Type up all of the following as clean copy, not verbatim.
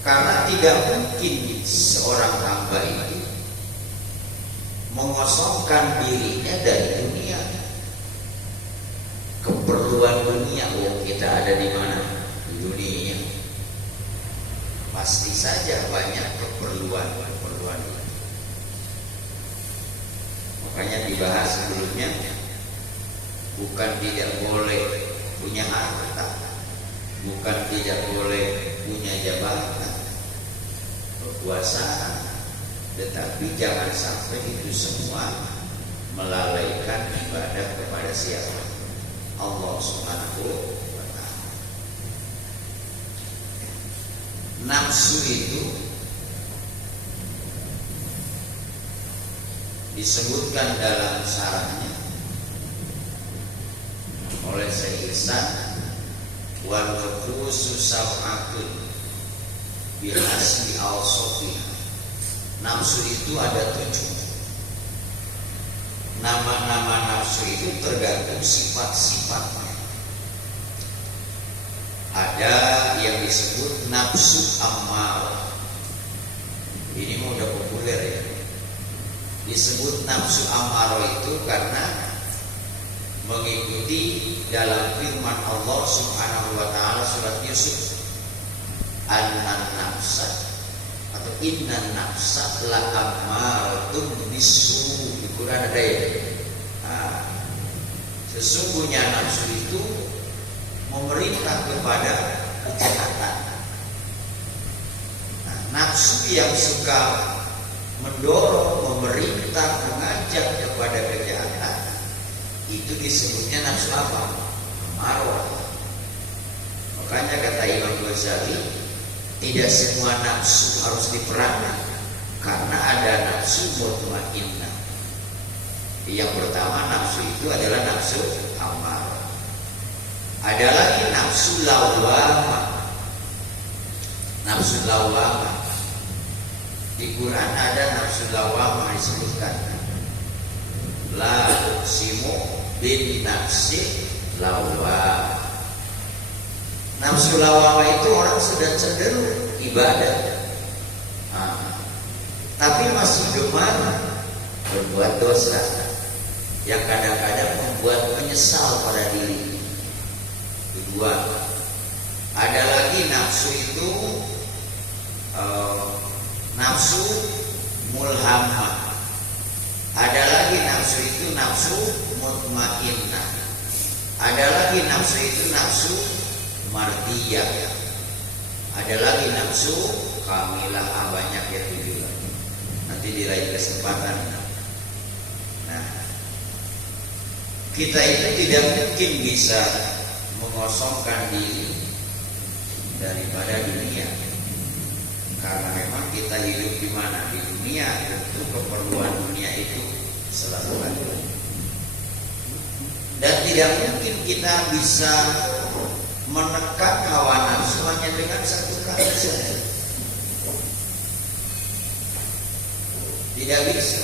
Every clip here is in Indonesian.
Karena tidak mungkin seorang hamba itu mengosongkan dirinya dari dunia. Keperluan dunia, kita ada di mana? Di dunia. Pasti saja banyak keperluan. Makanya dibahas sebelumnya, bukan tidak boleh punya harta, bukan tidak boleh punya jabatan, kekuasaan, tetapi jangan sampai itu semua melalaikan ibadah kepada siapa? Allah Subhanahu wa ta'ala. Nafsu itu disebutkan dalam syarahnya oleh Syekh Ihsan, wal nufusu sab'atun bil asli al-sofiha. Nafsu itu ada 7. Nama-nama nafsu itu tergantung sifat-sifatnya. Ada yang disebut nafsu ammarah. Ini udah populer ya. Disebut nafsu ammarah itu karena mengikuti dalam firman Allah Subhanahu wa ta'ala surat Yusuf, annan nafsa atau innan nafsa la ammaratun bisu. Di Quran ada ya. Sesungguhnya nafsu itu memerintah kepada kejahatan. Nafsu yang suka mendorong, memerintah, mengajak kepada kejahatan, itu disebutnya nafsu apa? Marwah. Makanya kata Imam Ghazali, tidak semua nafsu harus diperangi, karena ada nafsu mutmainnah. Yang pertama nafsu itu adalah nafsu amarah. Ada lagi nafsu lawamah. Nafsu lawamah. Di Quran ada nafsu lawamah disebutkan. La uqsimu bin nafsi lawamah. Nafsu lawamah itu orang sudah cenderung ibadah, tapi masih gemar berbuat dosa yang kadang-kadang membuat menyesal pada diri. Kedua, ada lagi nafsu itu nafsu mulhamah. Ada lagi nafsu itu nafsu mutmainnah. Ada lagi nafsu itu nafsu mardiyah. Ada lagi nafsu kamilah, banyak ya 7. Nanti di lain kesempatan. Nah, kita itu tidak mungkin bisa mengosongkan diri daripada dunia, karena memang kita hidup di mana? Di dunia. Tentu keperluan dunia itu selalu ada, dan tidak mungkin kita bisa menekan hawa nafsu hanya dengan satu kali saja. Tidak bisa.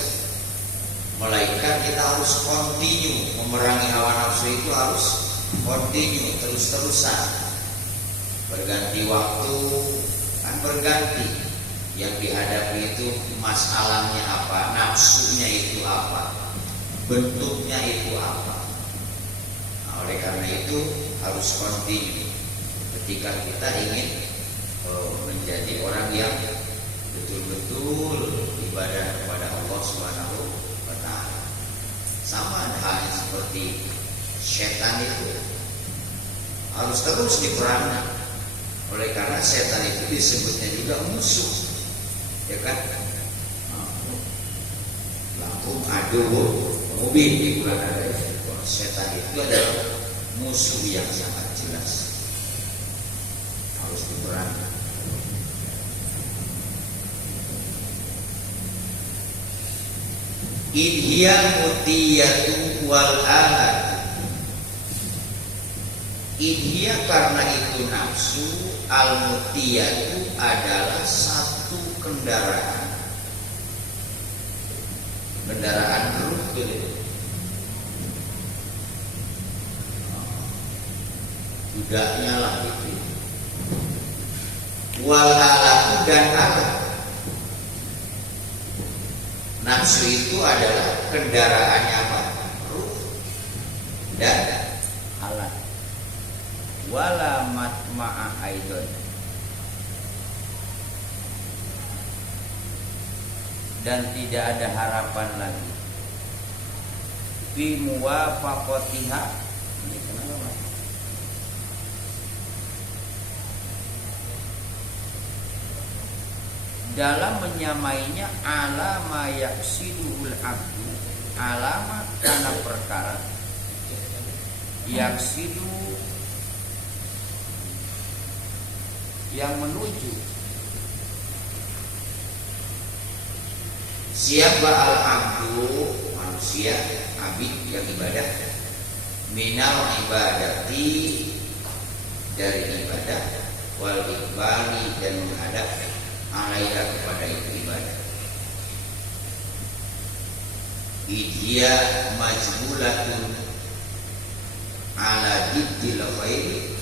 Melainkan kita harus continue memerangi hawa nafsu, itu harus continue, terus-terusan. Berganti waktu, kan berganti. Yang dihadapi itu masalahnya apa, nafsunya itu apa, bentuknya itu apa. Nah, oleh karena itu harus continue ketika kita ingin menjadi orang yang betul-betul ibadah kepada Allah Subhanahu wa ta'ala. Sama halnya seperti setan itu harus terus diperangi. Oleh karena setan itu disebutnya juga musuh, ya kan? Lakum aduwwun mubin di Quran ada. Setan itu adalah musuh yang sangat jelas, harus diperangi. Idhiyal mutiyatu wal alat. Idhiya karena itu nafsu, al mutiyatu adalah satu kendaraan. Kendaraan rukun. Budaknya lah itu. wal alatu dan alat. Nafsu itu adalah kendaraannya apa? Ruh dan alat. Wala matma'a aidon, dan tidak ada harapan lagi fi muwafaqatiha. Ini kenapa Mas? Dalam menyamainya alama yaksiduhul abdu, alama karena perkara yaksidu yang menuju siapa al-abdu manusia abid yang ibadah minal ibadati dari ibadah wal iqbali dan menghadap alaiha kepada itu ibadah. Idya majmulatun ala diddil khairi,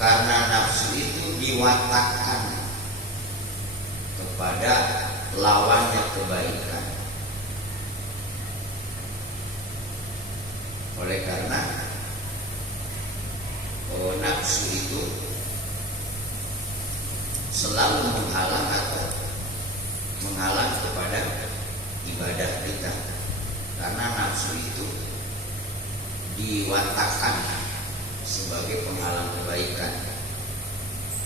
karena nafsu itu diwatakkan kepada lawannya kebaikan. Oleh karena nafsu itu selalu menghalang kepada ibadah kita, karena nafsu itu diwatakkan sebagai penghalang kebaikan.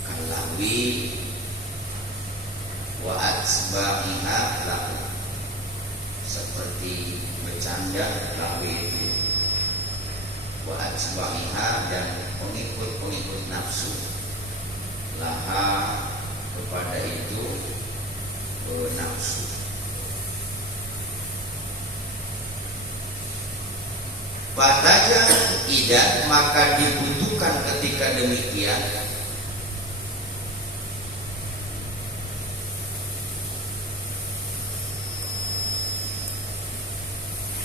Kalawi wa atsba'iha lahu, seperti bercanda lawi itu, wa atsba'iha dan pengikut nafsu laha kepada itu nafsu. Padahal tidak, maka dibutuhkan ketika demikian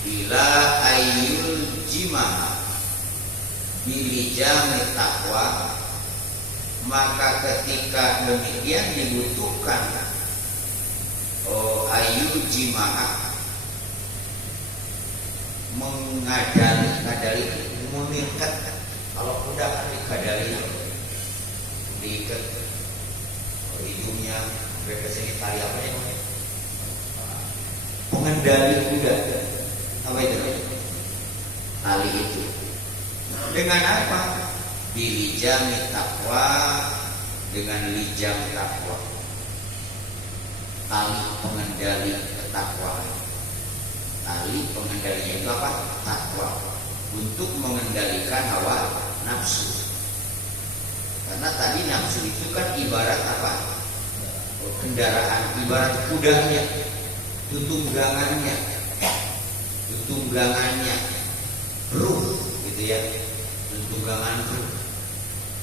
bila ayul jimah bilijami taqwa, maka ketika demikian dibutuhkan ayul jimah mengadali mengikat. Kalau kuda kan dikadali, diikat hidungnya sampai ke sini, tali apa ya? Pengendali kuda, apa itu? Tali itu. Dengan apa? Bilijami takwa, dengan lijam takwa, tali pengendali ketakwaan. Tali pengendalinya itu apa? Takwa, untuk mengendalikan hawa nafsu. Karena tadi nafsu itu kan ibarat apa? Kendaraan, ibarat kudanya, tunggangannya, ruh, gitu ya, tunggangan ruh.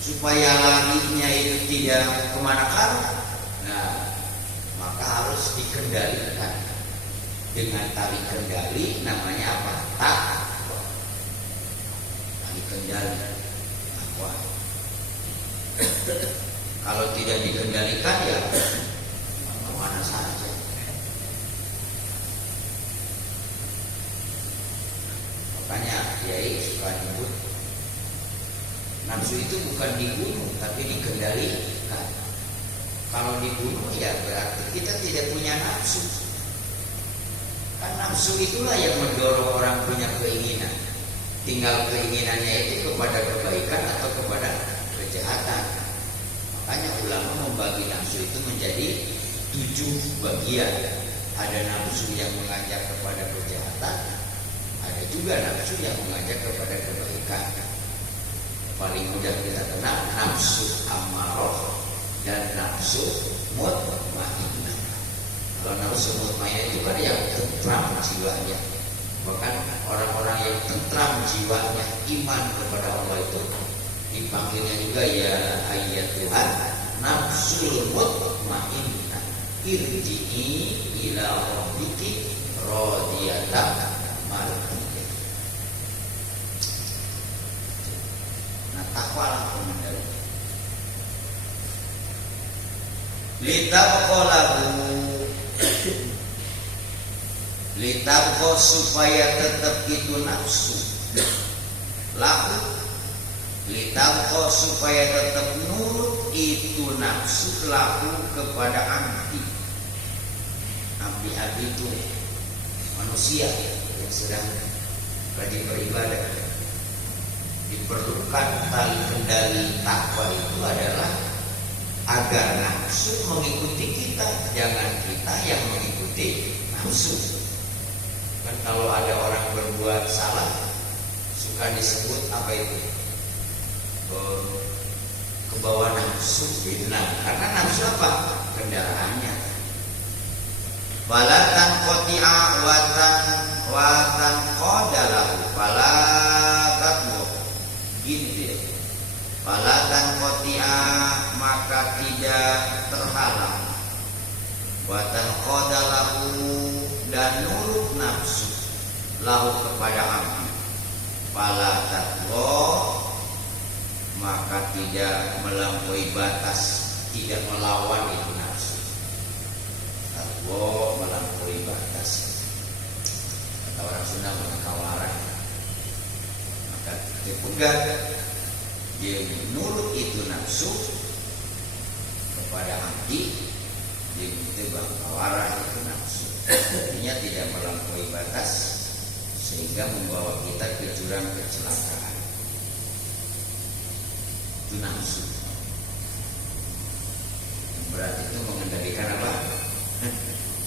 Supaya larinya itu tidak kemana-mana, nah maka harus dikendalikan dengan tali kendali, namanya apa? Takwa. Tali kendali takwa. Kalau tidak dikendalikan ya kemana saja. Makanya Kiai suka nyebut nafsu itu bukan dibunuh, tapi dikendalikan. Kalau dibunuh ya berarti kita tidak punya nafsu. Kan nafsu itulah yang mendorong orang punya keinginan. Tinggal keinginannya itu kepada kebaikan atau kepada kejahatan. Makanya ulama membagi nafsu itu menjadi 7 bagian. Ada nafsu yang mengajak kepada kejahatan, ada juga nafsu yang mengajak kepada kebaikan. Paling mudah kita kenal nafsu amarah dan nafsu mutmainnah. Kalau nafsu mutmainnah itu kan yang tentram jiwanya. Bahkan orang-orang yang tentram jiwanya, iman kepada Allah itu dipanggilnya juga ya ayat Tuhan nafsul mutmainnah, irji'i ila rabbiki radiyatan mardiyah. Nah, takwalah pengendali. litabqa supaya tetap itu nafsu lahu, litabqa supaya tetap nurut itu nafsu lahu kepada abdi itu manusia yang sedang lagi beribadah. Diperlukan tali kendali takwa itu adalah agar nafsu mengikuti kita, jangan kita yang mengikuti nafsu. Kan kalau ada orang berbuat salah suka disebut apa itu? Kebawa nafsu gitu. Nah, karena nafsu apa? Kendaraannya. Walatan qati'a watan qadalahu falatatmu. Gini dia. Walatan qati'a maka tidak terhalang. Watan qadalahu dan nurut nafsu lahu kepada abdi. Falatatmu maka tidak melampaui batas, tidak melawan itu nafsu. Tatwa melampaui batas. Kata orang Sunda mengkawaran. Maka dipegang, dia menurut itu nafsu kepada abdi, dia ditebang kawaran itu nafsu. Artinya tidak melampaui batas sehingga membawa kita ke jurang kecelakaan. Itu nafsu. Berarti itu mengendalikan apa?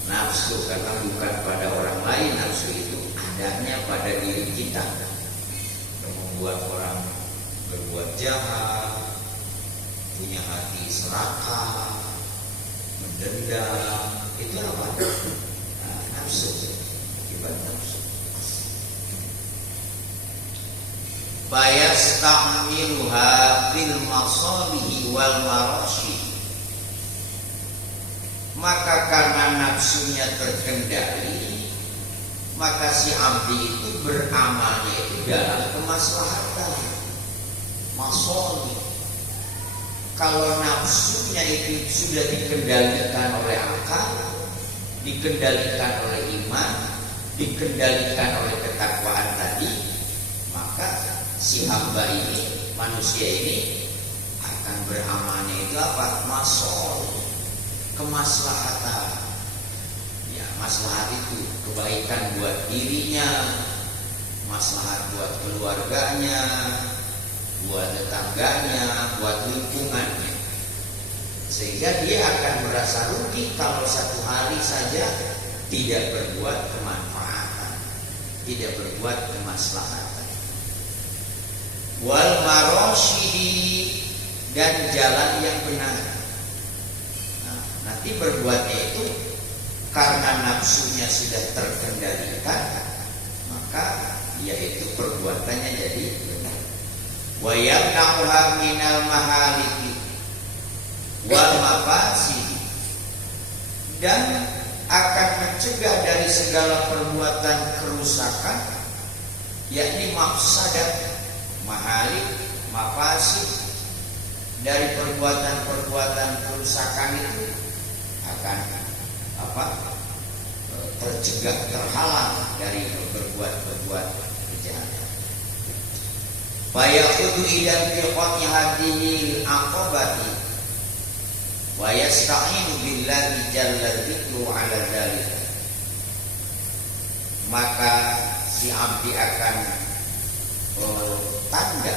Nafsu, karena bukan pada orang lain nafsu itu, adanya pada diri kita. Yang membuat orang berbuat jahat, punya hati serakah, mendendam, itu apa? Nah, nafsu, akibat nafsu. Bayastamiluha fil masalihi wal marasyid. Maka karena nafsunya terkendali, maka si abdi itu beramalnya itu dalam kemaslahatan, masolih. Kalau nafsunya itu sudah dikendalikan oleh akal, dikendalikan oleh iman, dikendalikan oleh ketakwaan tadi, maka si hamba ini, manusia ini akan beramalnya itu apa? Masolih, kemaslahatan. Ya, maslahat itu kebaikan buat dirinya, maslahat buat keluarganya, buat tetangganya, buat lingkungannya. Sehingga dia akan merasa rugi kalau satu hari saja tidak berbuat kemanfaatan, tidak berbuat kemaslahatan. Wal marosyidi, dan jalan yang benar. Nanti berbuatnya itu karena nafsunya sudah terkendalikan, maka yaitu perbuatannya jadi benar. Wa yamna'uha minal mahaliki wal mafasidi, dan akan mencegah dari segala perbuatan kerusakan, yakni mafsadat, mahalik, mafasid. Dari perbuatan-perbuatan kerusakan itu akan tercegah, terhalang dari berbuat kejahatan. Fayaqudu idan fi qat'i hadhihi al-aqabati wa yasta'inu billahi jalla dzikru 'ala dzalik. Maka si abdi akan tanda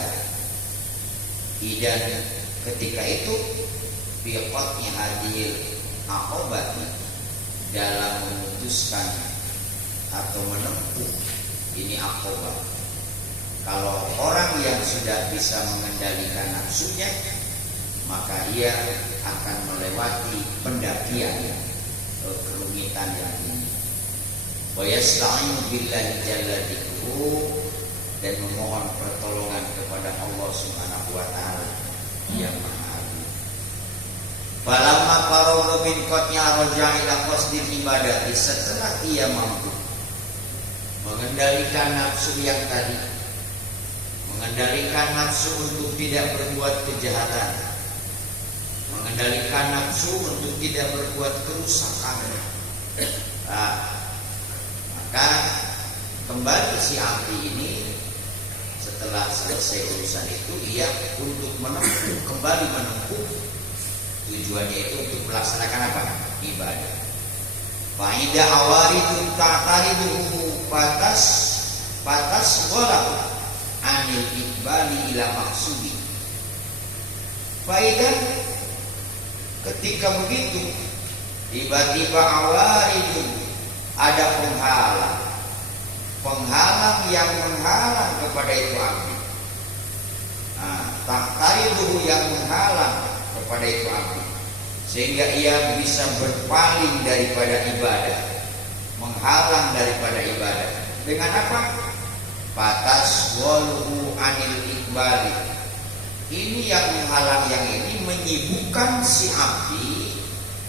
idan ketika itu biqat'i hadhil aqabati, dalam memutuskan atau menempuh ini aqabah. Kalau orang yang sudah bisa mengendalikan nafsunya, maka ia akan melewati pendakian kerumitan yang ini. Wa yasta'inu billahi jalla dzikruhu, dan memohon pertolongan kepada Allah Subhanahu wa taala yang Maha Agung. Falamma faragha min qatnya raja'a ila qasdil ibadati, setelah ia mampu mengendalikan nafsu yang tadi, mengendalikan nafsu untuk tidak berbuat kejahatan, mengendalikan nafsu untuk tidak berbuat kerusakan. Nah, maka kembali si abdi ini setelah selesai urusan itu, ia untuk menempuh, kembali menempuh. Tujuannya itu untuk melaksanakan apa? Ibadah. Fa'ida awaridun ta'tariduhu patas ghalam anil iqbali ila maksudi. Faidah ketika begitu, tiba-tiba awaridun, ada penghalang yang menghalang kepada itu abdi. Ta'tariduhu yang menghalang kepada itu abdi, sehingga ia bisa berpaling daripada ibadah, menghalang daripada ibadah. Dengan apa? Patas waluhu anil iqbali. Ini yang menghalang, yang ini menyibukkan si abdi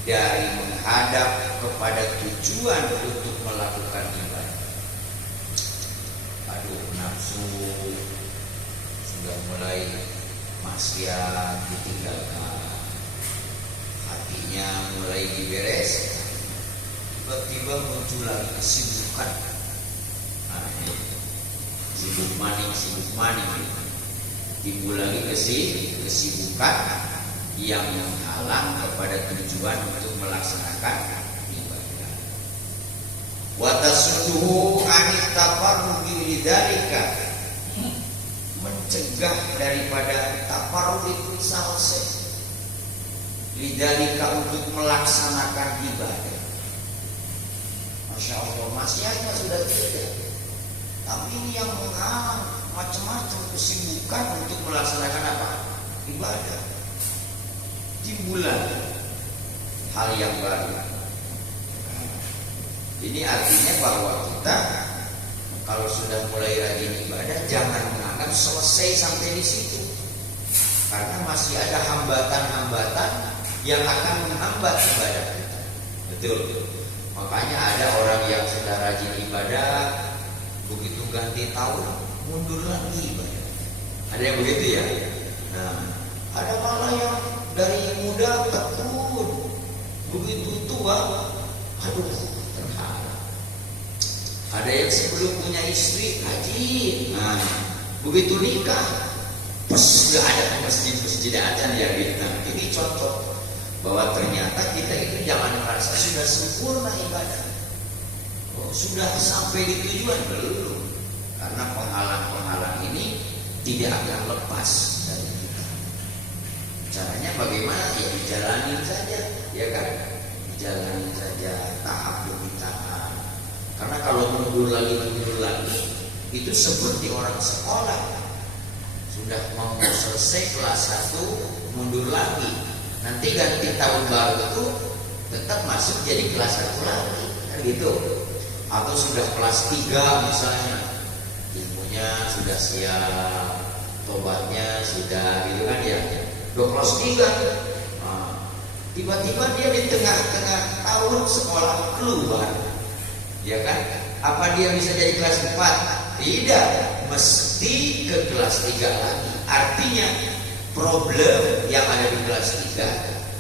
dari menghadap kepada tujuan untuk melakukan ibadah. Aduh, nafsu sudah mulai maksiat ditinggalkan, hatinya mulai dibereskan, tiba-tiba muncul lagi kesibukan. Sibuk maning, timbul lagi kesibukan yang menghalang kepada tujuan untuk melaksanakan ibadah. Wa tasudduhu anit tafarruqi lidzalika, mencegah daripada tafarruq itu selesai lidzalika untuk melaksanakan ibadah. Masya Allah, maksiatnya sudah tidak, tapi ini yang menghalang macam-macam kesibukan untuk melaksanakan apa? Ibadah. Timbulan hal yang baru. Ini artinya bahwa kita kalau sudah mulai rajin ibadah, jangan menganggap selesai sampai di situ, karena masih ada hambatan-hambatan yang akan menghambat ibadah kita. Betul. Makanya ada orang yang sudah rajin ibadah, begitu ganti tahun mundur lagi ibadah. Ada yang begitu ya. Nah, ada malah yang dari muda tekun, begitu tua, aduh, terhalang. Ada yang sebelum punya istri rajin, nah, begitu nikah, sudah ada masjid aja ya gitu. Nah, ini contoh bahwa ternyata kita itu jangan merasa sudah sempurna ibadah. Sudah sampai di tujuan, belum, karena penghalang-penghalang ini tidak akan lepas dari kita. Caranya bagaimana? Ya dijalani saja, ya kan? Dijalani saja tahap demi tahap. Karena kalau mundur lagi itu seperti orang sekolah, sudah mau selesai kelas 1 mundur lagi, nanti ganti tahun baru itu tetap masuk jadi kelas 1 lagi, kan gitu. Atau sudah kelas 3 misalnya, ilmunya sudah siap, tobatnya sudah, gitu kan ya. Udah kelas 3, tiba-tiba dia di tengah-tengah tahun sekolah keluar, ya kan? Apa dia bisa jadi kelas 4? Tidak, mesti ke kelas 3 lagi. Artinya problem yang ada di kelas 3,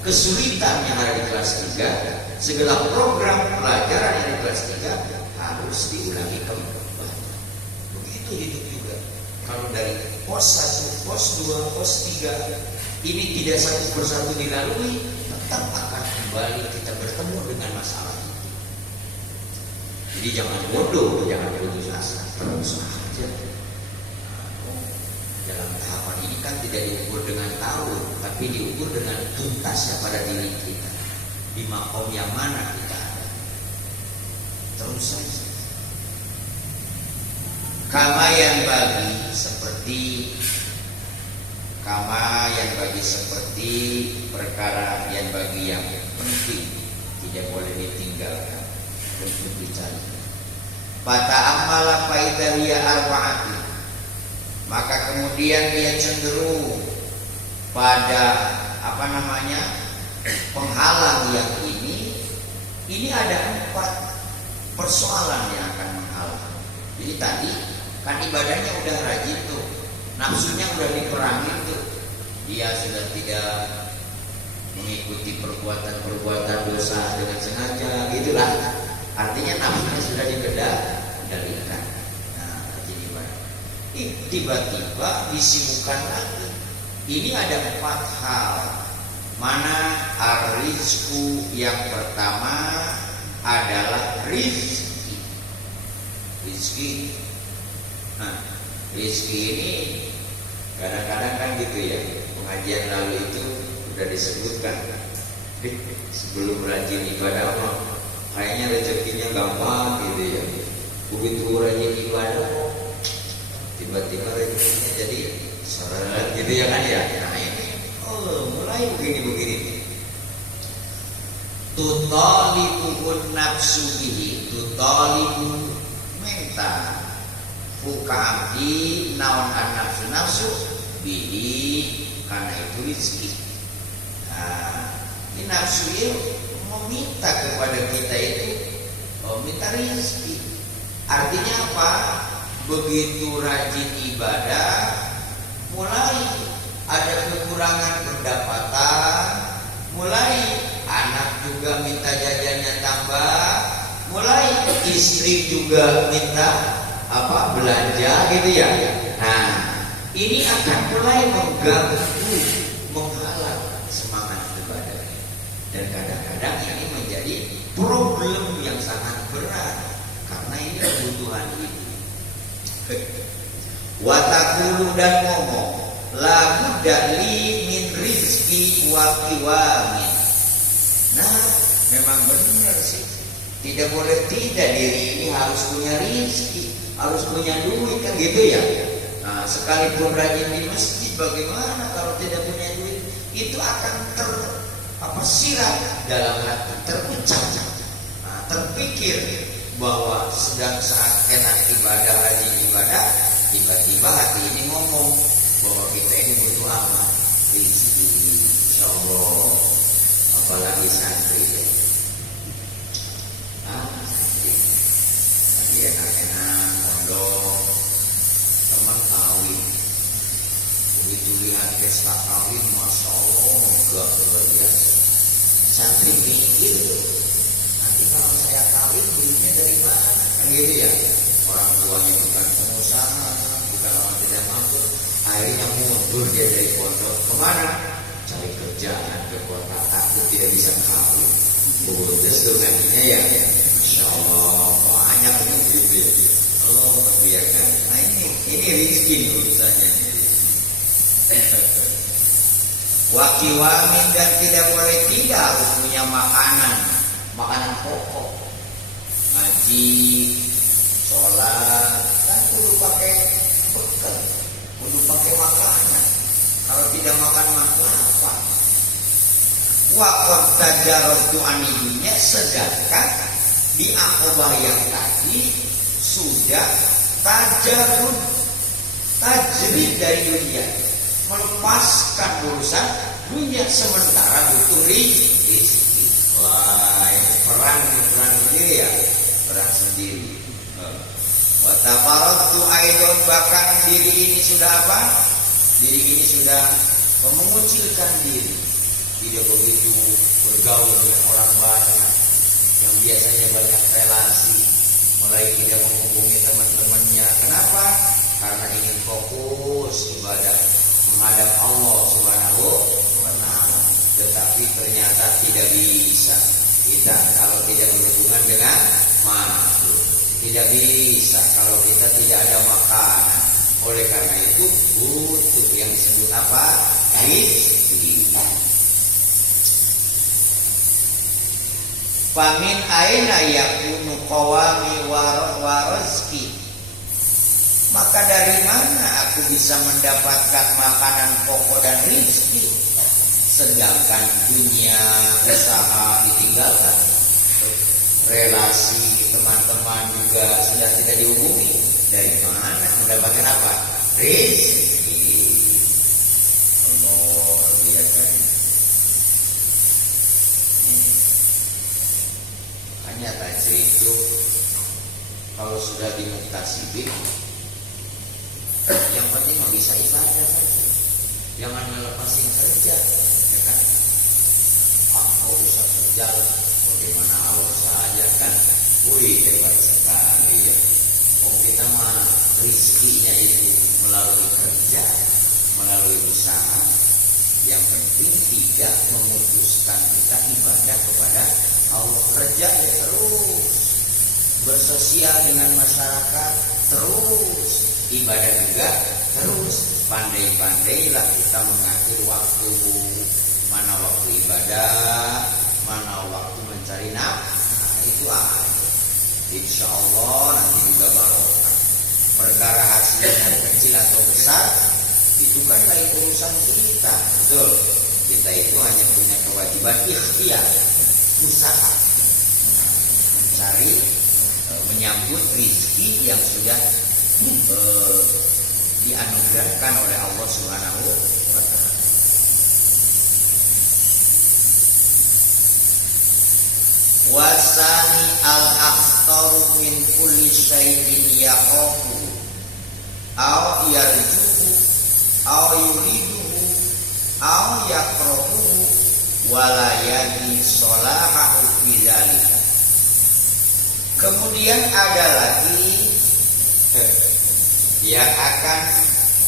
kesulitan yang ada di kelas 3, segala program pelajaran yang ada di kelas 3 harus diulangi kembali. Begitu hidup juga. Kalau dari pos 1, pos 2, pos 3 ini tidak satu persatu dilalui, tetap akan kembali kita bertemu dengan masalah itu. Jadi jangan bodoh, jangan putus asa, terus saja. Dalam tahapan ini kan tidak diukur dengan tahun, tapi diukur dengan tuntasnya pada diri kita. Di makom yang mana kita ada. Terus saja. Kama yang bagi seperti perkara yang bagi yang penting, tidak boleh ditinggalkan untuk dicari. Fata amala faidahiyya arba'ati, maka kemudian dia cenderung pada penghalang yang ini ada 4 persoalan yang akan menghalang. Jadi tadi kan ibadahnya udah rajin tuh, nafsunya udah diperangin tuh, dia sudah tidak mengikuti perbuatan-perbuatan dosa dengan sengaja, gitulah. Artinya nafsunya sudah dikendalikan. Nah, jadi tiba-tiba disibukkan lagi. Ini ada 4 hal. Mana ar-rizku yang pertama adalah rizki. Rizki. Nah, rizki ini kadang-kadang kan gitu ya. Pengajian lalu itu sudah disebutkan sebelum rajin ibadah kayaknya rezekinya gampang gitu ya. Begitu rajin ibadah tiba-tiba rezekinya jadi seret gitu ya kan ya. Nah ini mulai begini tutalibuun nafsu bihi, tutalibu minta fukahi naon an nafsu bihi karena itu rezeki. Nah, ini nafsu itu meminta kepada kita itu meminta rezeki. Artinya apa? Begitu rajin ibadah, mulai ada kekurangan pendapatan, mulai anak juga minta jajannya tambah, mulai istri juga minta belanja gitu ya. Nah, ini akan mulai mengganggu, menghalang semangat ibadah. Dan kadang-kadang ini menjadi problem yang sangat berat karena ini kebutuhan hidup. Watakulu dan ngomong, la budda li min rizki wa qiwamin. Nah, memang benar sih. Tidak boleh tidak, diri ini harus punya rizki, harus punya duit kan gitu ya. Nah, sekalipun rajin di masjid, bagaimana kalau tidak punya duit? Itu akan tersirat dalam hati, terucap, terpikir bahwa sedang saat enak ibadah, rajin ibadah, tiba-tiba hati ini ngomong bahwa kita ini butuh apa? Rizki, insyaallah. Apalagi santri ya. Lagi enak-enak mondok, teman kawin, begitu lihat pesta kawin, masya Allah, megah luar biasa. Santri mikir, nanti kalau saya kawin duitnya dari mana? Kan gitu ya. Orang tuanya bukan pengusaha, bukan orang tidak mampu, akhirnya mundur dia dari pondok. Kemana? Cari kerjaan ke kota, takut tidak bisa kawin. Bodoh dengannya ya. Masya Allah, banyak gitu ya. Allah biarkan. Nah ini rezeki urusannya. Wakiwamin dan tidak boleh tidak harus punya makanan pokok. Ngaji, sholat, kan kudu pakai bekal, kudu pakai makanan. Kalau tidak makan apa? Wakot tajaratu anihinya, sedangkan di akobah yang tadi sudah tajrid dari dunia, melepaskan urusan dunia sementara butuh rezeki. Wah, ini perang sendiri ya, perang sendiri. Watafaratu aidon, bahkan diri ini sudah apa? Diri ini sudah mengucilkan diri, tidak begitu bergaul dengan orang banyak, yang biasanya banyak relasi, mulai tidak menghubungi teman-temannya. Kenapa? Karena ingin fokus ibadah menghadap Allah Subhanahu wa Ta'ala. Tetapi ternyata tidak bisa. Kita kalau tidak berhubungan dengan makhluk, tidak bisa kalau kita tidak ada makanan. Oleh karena itu butuh yang disebut apa? Rizki. Famin aina yakunu qawami wa rizki. Maka dari mana aku bisa mendapatkan makanan pokok dan rizki, sedangkan dunia usaha ditinggalkan, relasi teman-teman juga sudah tidak dihubungi. Dari mana mendapatkan apa? Rizki. Allah biarkan. Hanya tajri itu kalau sudah dimutasibik, yang penting bisa ibadah saja, jangan melepasin kerja, ya kan? kok bisa kerja, bagaimana Allah saja kan. Wih, hebat sekali ya. Oh, kita mah rizkinya itu melalui kerja, melalui usaha. Yang penting tidak memutuskan kita ibadah kepada Allah. Kerja ya terus, bersosial dengan masyarakat terus, ibadah juga terus. Pandai-pandailah kita mengatur waktu, mana waktu ibadah, mana waktu mencari nafkah. Itu aja. Insya Allah nanti juga barokah. Perkara hasilnya kecil atau besar itu kan lain urusan kita, betul. Kita itu hanya punya kewajiban ikhtiar, usaha, mencari, menyambut rizki yang sudah dianugerahkan oleh Allah Subhanahu wa Ta'ala. Wasani al-akhtaru min kulli syai'in yakhafu aw yarjuhu aw yuriduhu aw yakrahuhu wala yadi solahahu fi dzalika. Kemudian ada lagi yang akan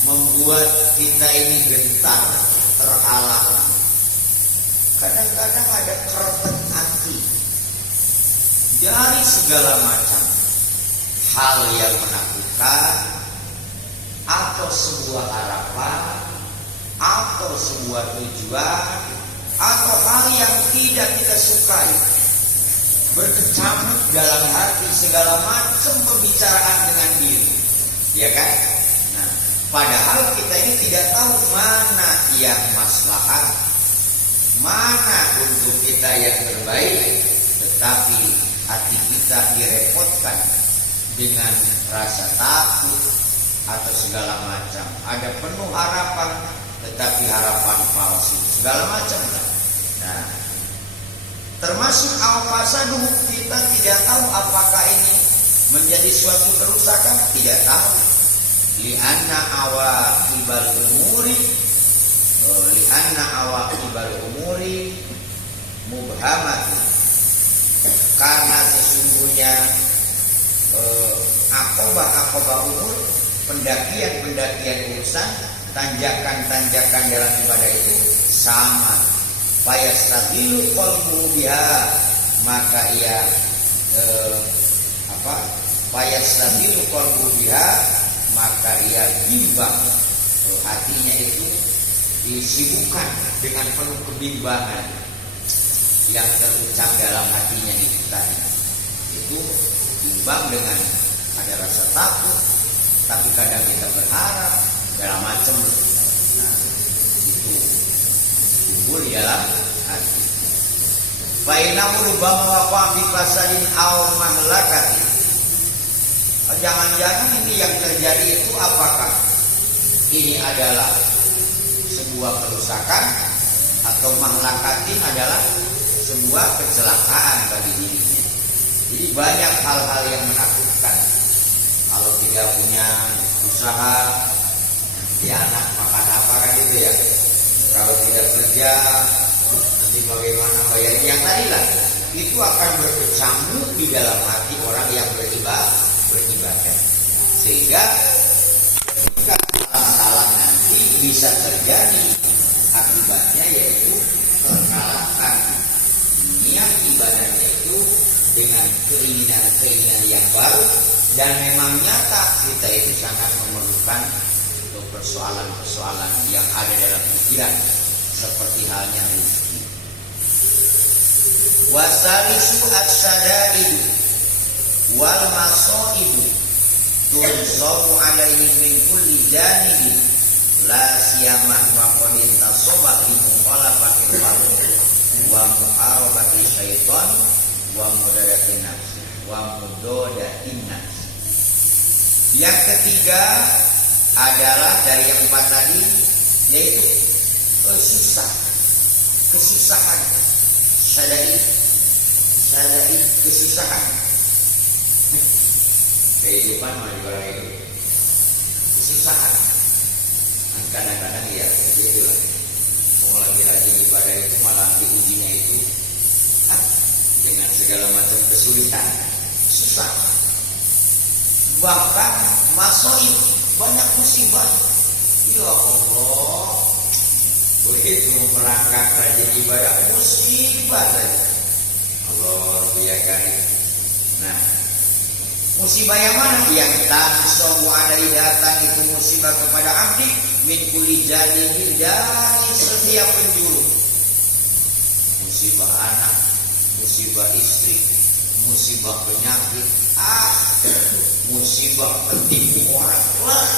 membuat kita ini gentar, terhalang. Kadang-kadang ada keretet hati dari segala macam hal yang menakutkan, atau sebuah harapan, atau sebuah tujuan, atau hal yang tidak kita sukai, berkecamuk dalam hati segala macam pembicaraan dengan diri, ya kan? Nah, padahal kita ini tidak tahu mana yang maslahat, mana untuk kita yang terbaik, tetapi hati kita direpotkan dengan rasa takut atau segala macam. Ada penuh harapan, tetapi harapan palsu, segala macam. Nah, termasuk al-fasaduh, kita tidak tahu apakah ini menjadi suatu kerusakan, tidak tahu. Li'anna awaqibal umuri mubhamatu, karena sesungguhnya akobah umur, pendakian urusan, tanjakan dalam ibadah itu sama. Fayastabilu qalbuhu biha, maka ia fayastabilu qalbuhu biha, maka ia bimbang, hatinya itu disibukkan dengan penuh kebimbangan yang terucap dalam hatinya itu tadi. Itu bimbang dengan ada rasa takut, tapi kadang kita berharap dalam macam. Nah, itu timbul di dalam hati. Fainahu rubama waqa bi fasadin aw mahlakati. Jangan-jangan ini yang terjadi itu apakah ini adalah sebuah kerusakan, atau mahlakatin adalah sebuah kecelakaan bagi dirinya. Jadi banyak hal-hal yang menakutkan. Kalau tidak punya usaha, nanti anak makan apa kan itu ya. Kalau tidak kerja, nanti bagaimana bayarnya. Yang tadi lah, itu akan berkecamuk di dalam hati orang yang beribadah. Sehingga ketika salah nanti bisa terjadi, akibatnya yaitu terkalahkan niat ibadahnya itu dengan keinginan yang baru. Dan memang nyata kita itu sangat memerlukan untuk persoalan-persoalan yang ada dalam pikiran, seperti halnya rezeki. Wasalisu as-sadaidu wal masaibu tunsabu alaihi min kulli janibi la siyaman wa qadin tasoba li mukhalafatil haqq wa muharabati syaitan wa mudadatin nafs wa mudadatin nafs. Yang ketiga adalah dari yang empat tadi, yaitu kesusahan, sadai kesusahan. Kehidupan manusia itu kesusahan. Kadang-kadang ya begitu lah. Kalau lagi rajin ibadah itu malah diujinya itu dengan segala macam kesulitan, susah. Bahkan masoib, banyak musibah. Ya Allah, begitu melangkah rajin ibadah musibah saja. Allah biarkan. Nah, musibah yang mana? Yang tansobu alai datang itu musibah kepada abdi min kulli janibin, dari setiap penjuru. Musibah anak, musibah istri, musibah penyakit, musibah penipu orang. Wah,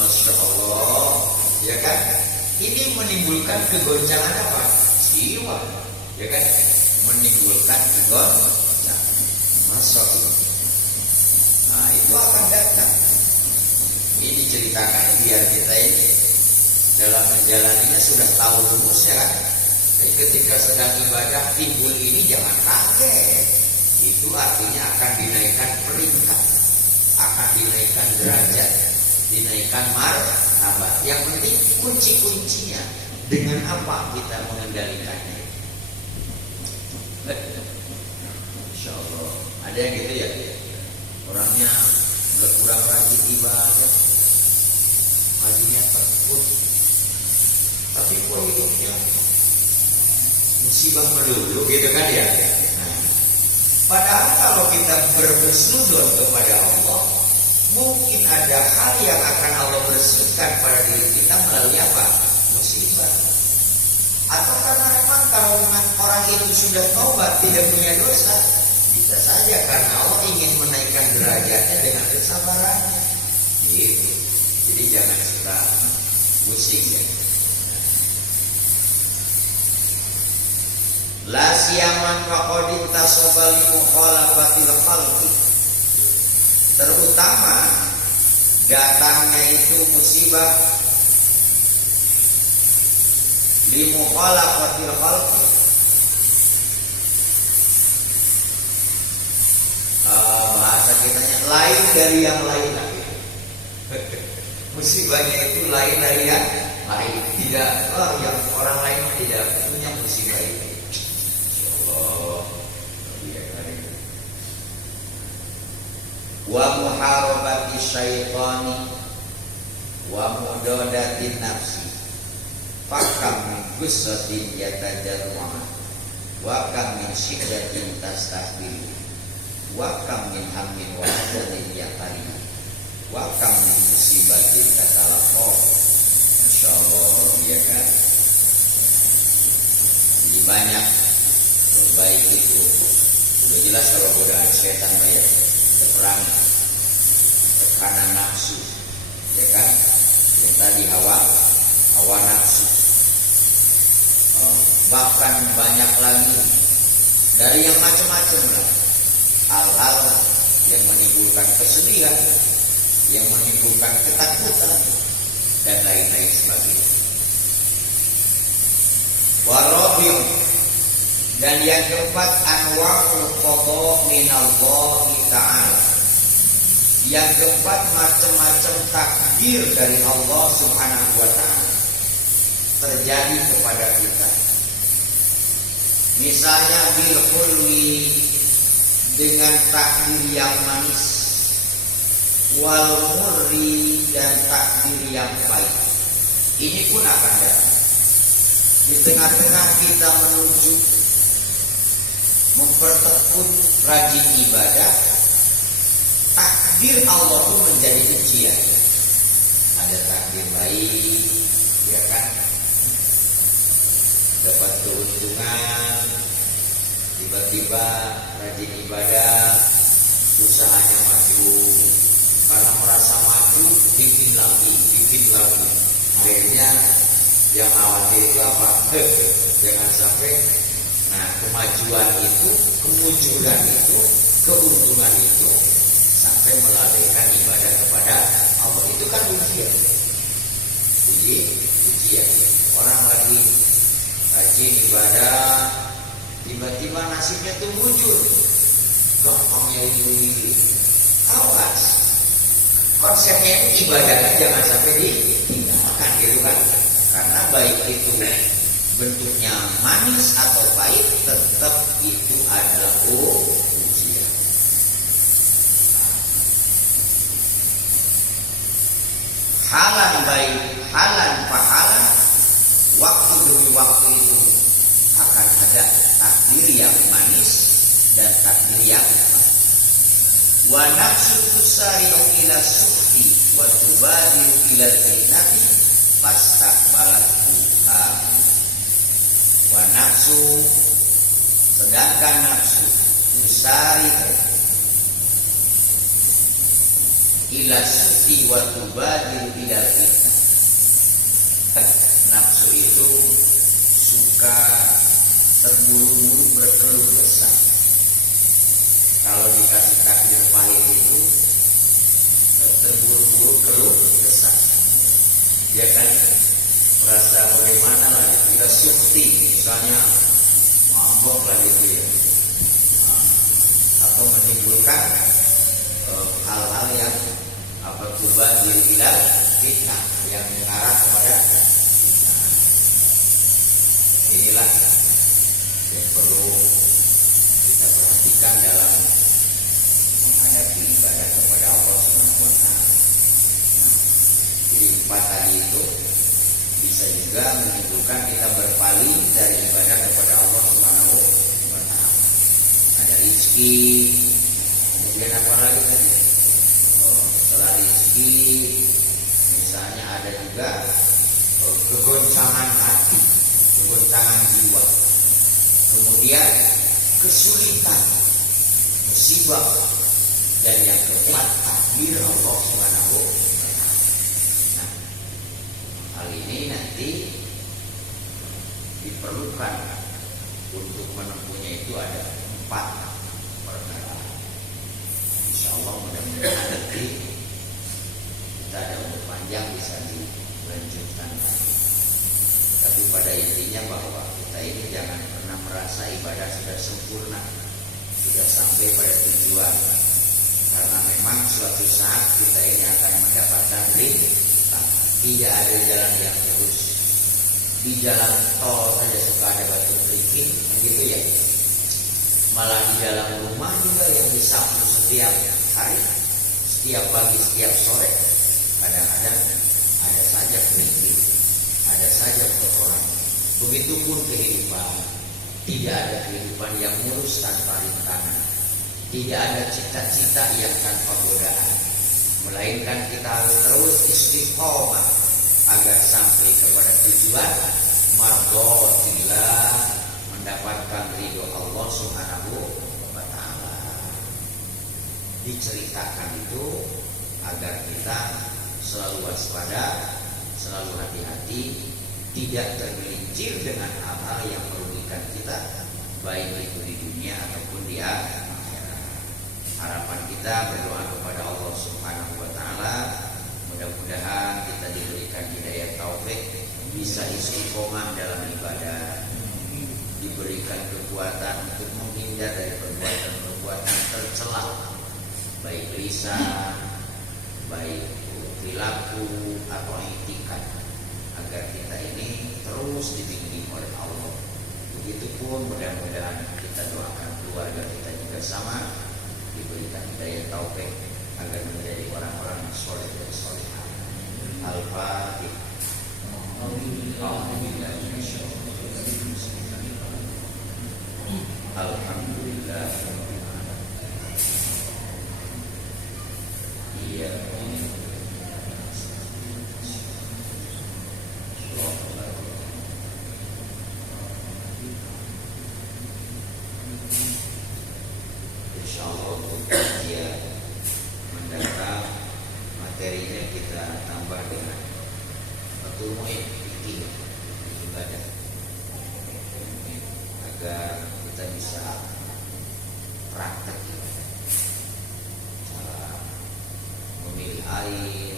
Masya Allah, ya kan? Ini menimbulkan kegoncangan apa? Jiwa, ya kan? Menimbulkan kegoncangan. Masya Allah. Nah, itu akan datang. Ini ceritakan biar kita ini dalam menjalaninya sudah tahu rumusnya kan. Jadi ketika sedang ibadah timbul ini jangan kaget. Itu artinya akan dinaikkan peringkat, akan dinaikkan derajat, dinaikkan martabat. Yang penting kunci-kuncinya dengan apa kita mengendalikannya. Insya Allah. Ada yang gitu ya. Orangnya udah kurang rajin ibadah, majunya takut, tapi kok hidupnya musibah melulu gitu kan ya. Nah, padahal kalau kita berhusnuzon kepada Allah, mungkin ada hal yang akan Allah bersihkan pada diri kita melalui apa? Musibah. Atau karena memang kalau memang orang itu sudah taubat, tidak punya dosa, bisa saja karena Allah ingin menaikkan derajatnya dengan kesabarannya. Gitu. Jadi jangan suka pusing ya. La siyaman faqad tasobal mukhalafatil khalqi. Terutama datangnya itu musibah li mukhalafatil khalqi. Bahasa kitanya lain dari yang lain lagi. Musibahnya itu lain dari yang lain. Tidak, yang orang lain tidak punya musibah itu. Insyaallah. Wa muharabati syaitani wa mudadatin nafsi. Fakam min gussatin yatajarru'a wa kam min syiddatin tastahbil. Wa kam min hammin wa hazanin yaqari wa kam min musibatin tatalaqqa. Masya Allah, ya kan. Jadi banyak baik itu sudah jelas kalau godaan setan ya, peperangan, tekanan nafsu, ya kan, yang tadi hawa nafsu. Bahkan banyak lagi dari yang macam-macam lah. Hal-hal yang menimbulkan kesedihan, yang menimbulkan ketakutan, dan lain-lain sebagainya. Warabi'un, dan yang keempat anwa'ul qada minallahi ta'ala. Yang keempat macam-macam takdir dari Allah Subhanahu wa ta'ala terjadi kepada kita. Misalnya bil hulwi, dengan takdir yang manis, wal murri, dan takdir yang pahit. Ini pun akan datang. Di tengah-tengah kita menuju mempertekun rajin ibadah, takdir Allah pun menjadi ujian. Ada takdir baik, ya kan? Dapat keuntungan, tiba-tiba rajin ibadah, usahanya maju, karena merasa maju, bikin lagi. Akhirnya yang khawatir itu apa? Jangan sampai, nah kemajuan itu, kemujuran itu, keuntungan itu sampai melalaikan ibadah kepada Allah. Itu kan ujian. Ujian. Orang lagi rajin ibadah, tiba-tiba nasibnya tuh mujur, gampangnya ini. Awas, konsepnya itu ibadahnya jangan sampai ditinggalkan gitu kan. Karena baik itu bentuknya manis atau pahit, tetap itu adalah ujian. Halan baik, halan pahala, waktu demi waktu itu akan ada takdir yang manis dan takdir yang pahit. Wa nafsu tusari'u ila suhti wa tubadiru ila al-fitnati fastaqbalathu amin. Wa nafsu, sedangkan nafsu tusari'u ila suhti wa tubadiru ila al-fitnah. Nafsu itu suka terburu-buru berkeluh kesah. Kalau dikasih takdir pahit itu terburu-buru keluh kesah. Dia kan merasa bagaimana lah, kita sukti misalnya mabok lah gitu ya, atau menimbulkan hal-hal yang tuba dirilah fitnah yang mengarah kepada fitnah. Inilah yang perlu kita perhatikan dalam menghadapi ibadah kepada Allah Subhanahu wa taala. Jadi 4 tadi itu bisa juga menimbulkan kita berpaling dari ibadah kepada Allah Subhanahu wa taala. Ada rezeki, kemudian apa lagi tadi? Setelah rezeki misalnya ada juga kegoncangan hati, kegoncangan jiwa. Kemudian kesulitan, musibah, dan yang keempat takdir Allah Subhanahu wa taala. Nah, hal ini nanti diperlukan untuk menempuhnya itu ada 4 perkara. Insyaallah mudah-mudahan nanti kita ada umur panjang bisa dilanjutkan lagi. Tapi pada intinya bahwa kita ini jangan pernah merasa ibadah sudah sempurna, sudah sampai pada tujuan. Karena memang suatu saat kita ini akan mendapatkan rintangan. Tidak ada jalan yang lurus. Di jalan tol saja suka ada batu kerikil, begitu ya. Malah di dalam rumah juga yang disapu setiap hari, setiap pagi, setiap sore, kadang-kadang ada saja kerikil, ada saja kotoran. Begitupun kehidupan. Tidak ada kehidupan yang mulus tanpa rintangan. Tidak ada cita-cita yang tanpa godaan. Melainkan kita harus terus istiqomah agar sampai kepada tujuan mardhatillah, mendapatkan ridho Allah Subhanahu wa taala. Diceritakan itu agar kita selalu waspada, selalu hati-hati, tidak tergelincir dengan hal-hal yang merugikan kita, baik itu di dunia ataupun di akhirat. Harapan kita berdoa kepada Allah Subhanahu wa taala, mudah-mudahan kita diberikan hidayah taufik, bisa istiqomah dalam ibadah, diberikan kekuatan untuk menghindar dari perbuatan-perbuatan tercela, baik lisan, baik perilaku atau etikat, agar kita ini terus dibimbing oleh Allah. Begitupun mudah-mudahan kita doakan keluarga kita juga sama, diberikan hidayah taufik agar menjadi orang-orang yang soleh dan solehah. Al-Fatihah. Alhamdulillah. Iya. Insyaallah dia mendatang materinya kita tambah dengan betul muin fikih ibadah agar kita bisa praktek cara memilih air,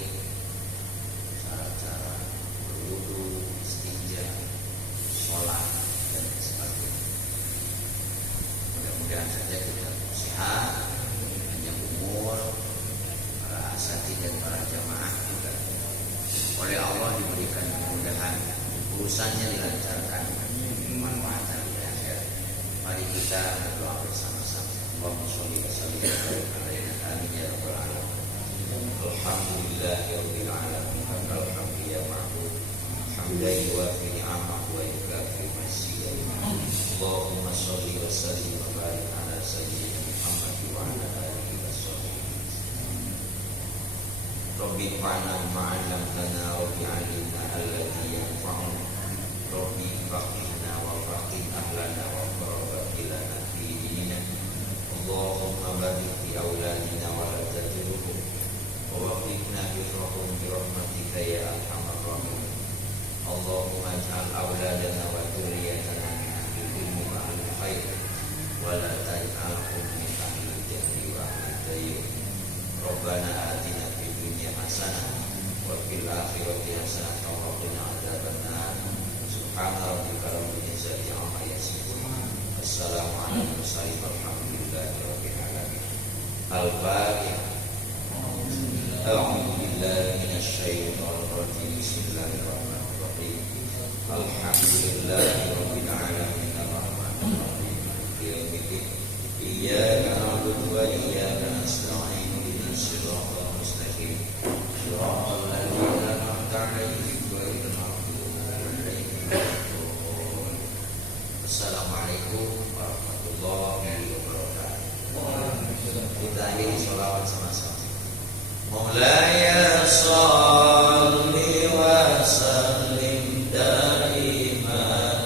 cara-cara berwudu, istinja, sholat dan sebagainya. Mudah-mudahan saja kita sehat, panjang umur, para asatidz dan para jamaah juga oleh Allah diberikan kemudahan, urusannya dilancarkan. manfaat dunia akhirat. Mari kita berdoa bersama-sama. Allahumma sholli wa sallim wa barik alaihi amin ya rabbal alamin. Alhamdulillahirabbil alamin. Alhamdulillah ya ma'bud. Hamdan yuwafi ni'amahu wa yukafi masyidahu. Allahumma sholli wa sallim wa barik ala sayyidina Muhammad wa ala alihi wa sahbihi. Rabbi fa'na ma'allamtana Rabbi 'allimna alladhi yanfa'una. Rabbi faqihna wa faqih ahlana wa qarabati lana fi dinina. Allahumma barik fi auladina wa la tadruhum wa waqifna birrahum birahmatika ya arhamar rahimin. Allahumma ij'al auladana wa dzurriyyatana min ahli ilmi wa ahli khair wa la taj'alhum min ahli jahli wa ahli dayyur. Rabbana atina fid dunya hasanah wa fil akhirati hasanah wa qina adzabannar. Subhana rabbika rabbil izzati amma yasifun. Wassalamu ala mursalin walhamdulillahi rabbil alamin. Al-Fatihah. A'udzu billahi minasy syaithanir rajim. Bismillahirrahmanirrahim. Alhamdulillahi rabbil alamin. Arrahmanir rahim. Maliki yaumiddin. Iyyaka na'budu wa iyyaka nasta'in. Ihdinas siratal mustaqim. Shiratal ladzina an'amta 'alaihim ghairil maghdubi 'alaihim waladdallin. Assalamualaikum warahmatullahi wabarakatuh. Kita akhiri sholawat sama-sama. Maulaya